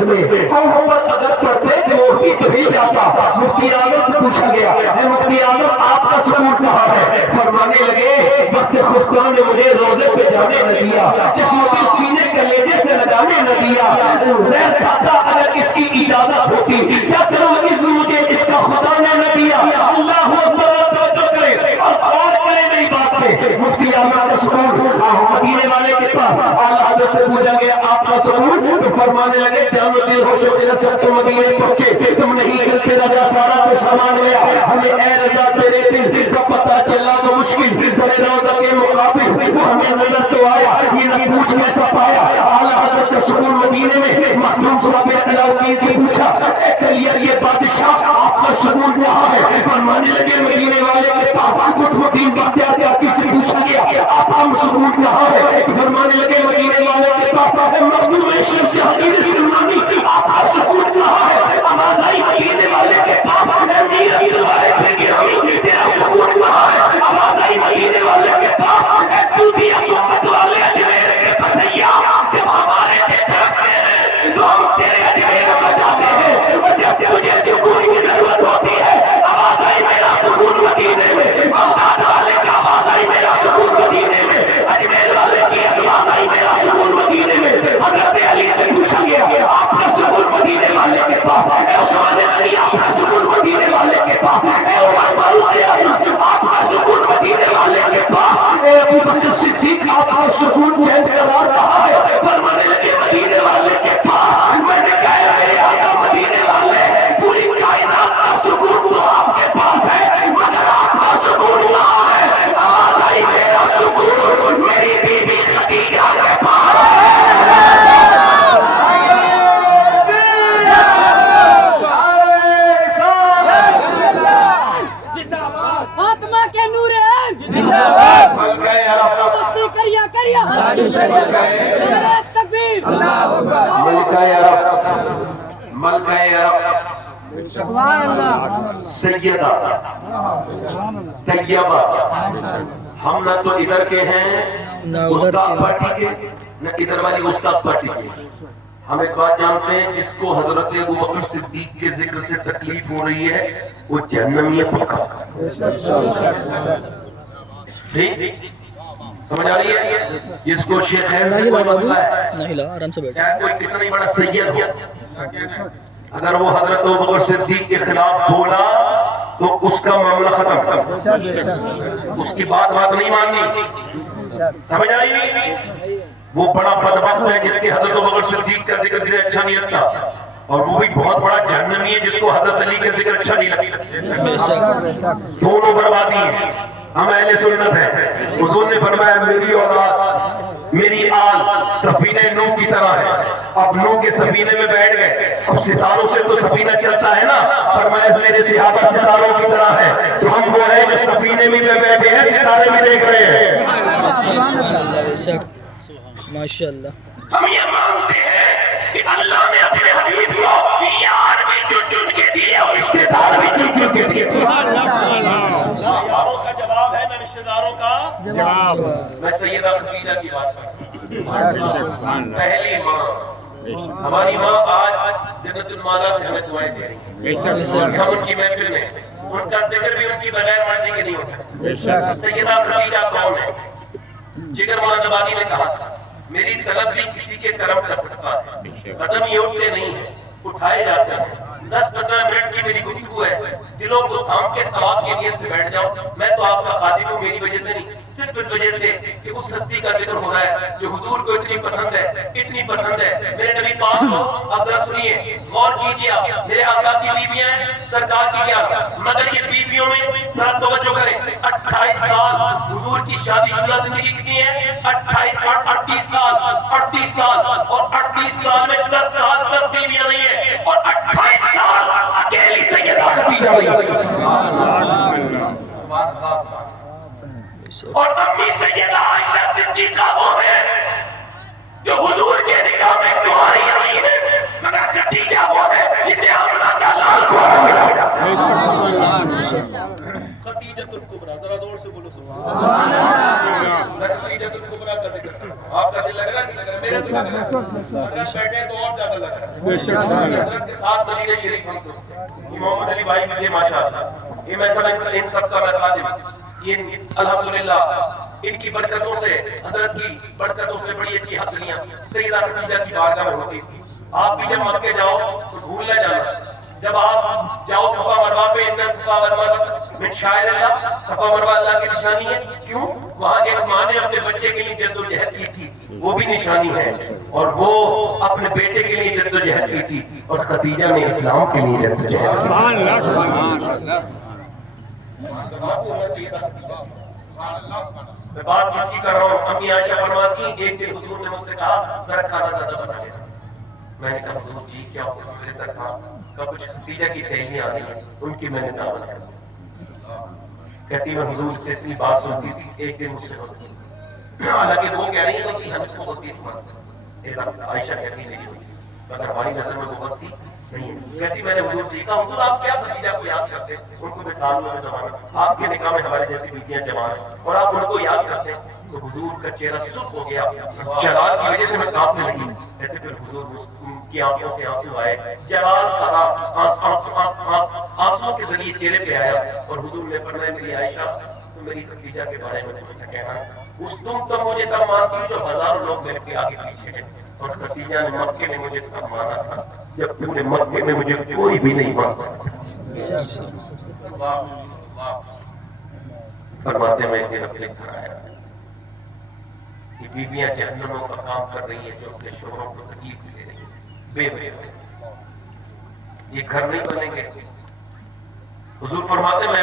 وسط میں محمد اگر پڑھتے وہ بھی تو ہی جاتا. مفتی اعظم سے پوچھا گیا اے مفتی اعظم آپ کا سکون کہاں ہے؟ فرمانے لگے وقت خفقان نے مجھے روزے پہ جانے نہ دیا, چشم دل سینے کلیجے سے لگانے نہ دیا. زہر کھاتا اگر اس کی اجازت ہوتی, کیا کروں اس مجھے اس کا خدا نے نہ دیا. اللہ اکبر, توجہ کرے اور غور کرے میری بات پہ. مفتی اعظم کا سکون مدینے والے کے پاس اعلیٰ حضرت سے پوچھا گیا آپ کا سکون؟ تو فرمانے لگے جانو دل ہوش و جنت سے مدینے پہنچے, تم نہیں چلتے رضا سارا تو سامان لیا. ہمیں اے رضا تیرے دل کا پتہ چلا تو مشکل تیرے روزہ کے مقابل وہ ہمیں نظر تو آیا, یہ نہ پوچھ کیسا پایا. اعلیٰ حضرت کا سکون مدینے میں مخدوم صاحب علاؤدین سے پوچھا اے کلیہ یہ بادشاہ آپ کا سکون کہاں ہے؟ فرمانے لگے مدینے والے کے پاس قطب الدین بختیار کاکی سے پوچھا گیا آپ کا سکون کہاں ہے؟ فرمانے لگے مدینے والے کے پاس مخدوم اشرف شہید سلمانی آپ کا سکون کہاں ہے؟ آواز آئی مدینے والے کے پاس امیر عبدالوارث بن گرامی تیرا سکون کہاں ہے؟ آواز آئی مدینے والے کے پاس اے توتی امت والے اجمیر کے پسیا جب ہمارے دیکھتے ہیں تو ہم تیرے اجمیر کو جاتے ہیں, اور جب تجھے سکون کی ضرورت ہوتی ہے آواز آئی میرا سکون مدینے میں. بغداد والے کا آواز آئی میرا سکون مدینے میں, اجمیر والے کی آواز آئی میرا سکون مدینے میں. حضرت علی سے پوچھا گیا آپ کا سکون مدینے والے کے پاس, اے عثمان غنی آپ کا سکون مدینے والے کے پاس, اے عمر فاروق اعظم آپ کا سکون مدینے والے کے پاس, اے ابو بکر صدیق آپ کا سکون چین قرار کہاں ہے؟ فرمانے لگے مدینے والے کے پاس. میں نے کہا میرے آقا مدینے والے پوری کائنات کا سکون تو آپ کے پاس ہے مگر آپ کا سکون کہاں ہے؟ آواز آئی میرا سکون میری بیوی خدیجہ کے پاس ہے. فاطمہ کے نور تکبیر ملکہ عرب, ملکہ عرب سیدہ طیبہ, ہم نہ تو ادھر کے ہیں استاد پارٹی کے نہ ادھر والی استاد پارٹی کے. ہم ایک بات جانتے ہیں جس کو حضرت ابوبکر صدیق کے ذکر سے تکلیف ہو رہی ہے وہ جہنمی ہے پکا. ٹھیک سمجھ آ رہی ہے؟ جس کو شیخ ہے سے کوئی مسئلہ ہے چاہے کوئی کتنا ہی بڑا سید ہو, اگر وہ حضرت ابوبکر صدیق کے خلاف بولا تو اس کا معاملہ ختم, اس کی بات نہیں ماننی. سمجھ آئی نہیں؟ وہ بڑا بدبخت ہے جس کے حضرت ابوبکر صدیق کا ذکر سے اچھا نہیں لگتا, اور وہ بھی بہت بڑا جہنمی ہے جس کو حضرت علی کا ذکر اچھا نہیں لگتا. دونوں بربادی ہیں. ہم اہل سنت ہیں. حضور نے فرمایا میری اولاد میری آل سفینہ نوح کی طرح ہے. اب نوح کے سفینے میں بیٹھ گئے, اب ستاروں سے تو سفینہ چلتا ہے نا, فرمایا میرے صحابہ ستاروں کی طرح ہے. تو ہم وہ ہیں جو سفینے میں بیٹھے ہیں ستارے بھی دیکھ رہے ہیں. ماشاءاللہ. ہم یہ مانتے ہیں کہ اللہ نے اپنے حبیب کو یار بھی چن کے دیے اور رشتے دار بھی چن کے دیے. صحابوں کا جواب ہے نہ رشتے داروں کا جواب. میں سیدہ خدیجہ کی بات کرتا ہوں. پہلی ماں, ہماری ماں آج جنت المالا سے ہمیں دعائیں دے رہی ہیں. ہم ان کی محفل میں ان کا ذکر بھی ان کی بغیر مرضی کے نہیں ہو سکتا. سیدہ خدیجہ کون ہے؟ جگر مولانا آبادی نے کہا تھا میری طلب بھی کسی کے کرم کا صدقہ ہے. قدم ہی اٹھتے نہیں ہیں, اٹھائے جاتے ہیں. 10-15 منٹ کی میری گفتگو ہے, دلوں کو تھام کے ثواب کے نیت سے بیٹھ جاؤ. میں تو آپ کا خادم ہوں, میری وجہ سے نہیں, صرف اس وجہ سے کہ اس ہستی کا ذکر ہو رہا ہے جو حضور کو اتنی پسند ہے, اتنی پسند ہے. میرے نبی پاک کو اب ذرا سنیے, غور کیجیے آپ. میرے آقا کی بیویاں ہیں, سرکار کی کیا, مگر یہ بیویوں میں ذرا توجہ کریں. 28 سال حضور کی شادی شدہ زندگی کتنی ہے؟ 38 سال. 38 سال اور 38 سال میں 10 سال 10 بیویاں نہیں ہیں, اور 28 سال اکیلی سیدہ خدیجہ رہی. اور امی سیدہ عائشہ صدیقہ وہ ہے جو حضور کے نکاح میں کنواری رہی ہے, مگر خدیجہ وہ ہے جسے آمنہ کا لال کنوارا ملا. خدیجۃ الکبریٰ, ذرا زور سے بولو سبحان اللہ. خدیجۃ الکبریٰ کا ذکر کرو. آپ کا دل لگ رہا ہے کہ لگ رہا ہے؟ میرے تو اگر بیٹھے تو اور زیادہ لگ رہا ہے حضرت کے ساتھ مدینہ شریف ہم کو یہ محمد علی بھائی مجھے ماشاءاللہ یہ میں سمجھتا ان سب کا میں خادم یہ الحمدللہ ان کی برکتوں سے حضرت کی برکتوں سے بڑی اچھی حاضریاں سیدہ خدیجہ کی بارگاہ میں ہوتی تھی. آپ بھی جب مکے جاؤ تو بھول نہ جانا جب آپ جاؤ صفا مروا پہ ان صفا مروا من شاعر اللہ صفا مروا اللہ کی نشانی ہے. کیوں؟ وہاں ایک ماں نے اپنے بچے کے لیے جد و جہد کی تھی وہ بھی نشانی ہے اور وہ اپنے بیٹے کے لیے جد و جہد کی تھی اور خدیجہ نے اسلام کے لیے جد و جہد میں بات کس کی کر رہا ہوں. امی عائشہ فرماتی ہیں ایک دن حضور نے مجھ سے کہا ذرا کھانا زیادہ بنا لینا. میں نے کہا حضور جی کیا ہو میرے ساتھ کہا کچھ خدیجہ کی سہیلیاں آ رہی ہیں ان کی میں نے دعوت کر دی. کہتی میں حضور سے اتنی بات سنتی تھی ایک دن مجھ سے ہوتی حالانکہ وہ کہہ رہی ہوتی ہم اس کو ہوتی سیدہ عائشہ کہتی نہیں ہوتی مگر ہماری نظر میں وہ غلطی نہیں ہے. کہتی میں نے حضور سے کہا حضور آپ کیا خدیجہ کو یاد کرتے ہیں ان کو مثال میں زمانہ آپ کے نکاح میں ہمارے جیسی بیٹیاں جوان ہیں اور آپ ان کو یاد کرتے ہیں. تو حضور کا چہرہ سرخ ہو گیا جلال کی وجہ سے میں کانپنے لگی. کہتے پھر حضور کی آنکھوں سے آنسو آئے جلال سارا آنسو کے ذریعے چہرے پہ آیا اور حضور نے فرمایا میری عائشہ تو میری خدیجہ کے بارے میں کچھ نہ کہنا. اس تم تو مجھے تب مانتی ہو جو ہزاروں لوگ میرے کے آگے پیچھے ہیں اور خدیجہ نے مکے میں مجھے تب مانا تھا جب پورے مکے میں مجھے کوئی بھی نہیں مانتا. فرماتے میں ایک دن اپنے گھر آیا یہ بیویاں جہنموں کا کام کر رہی ہیں جو اپنے شوہروں کو تکلیف دے رہی ہیں بے وجہ. یہ گھر نہیں بنیں گے. حضور فرماتے میں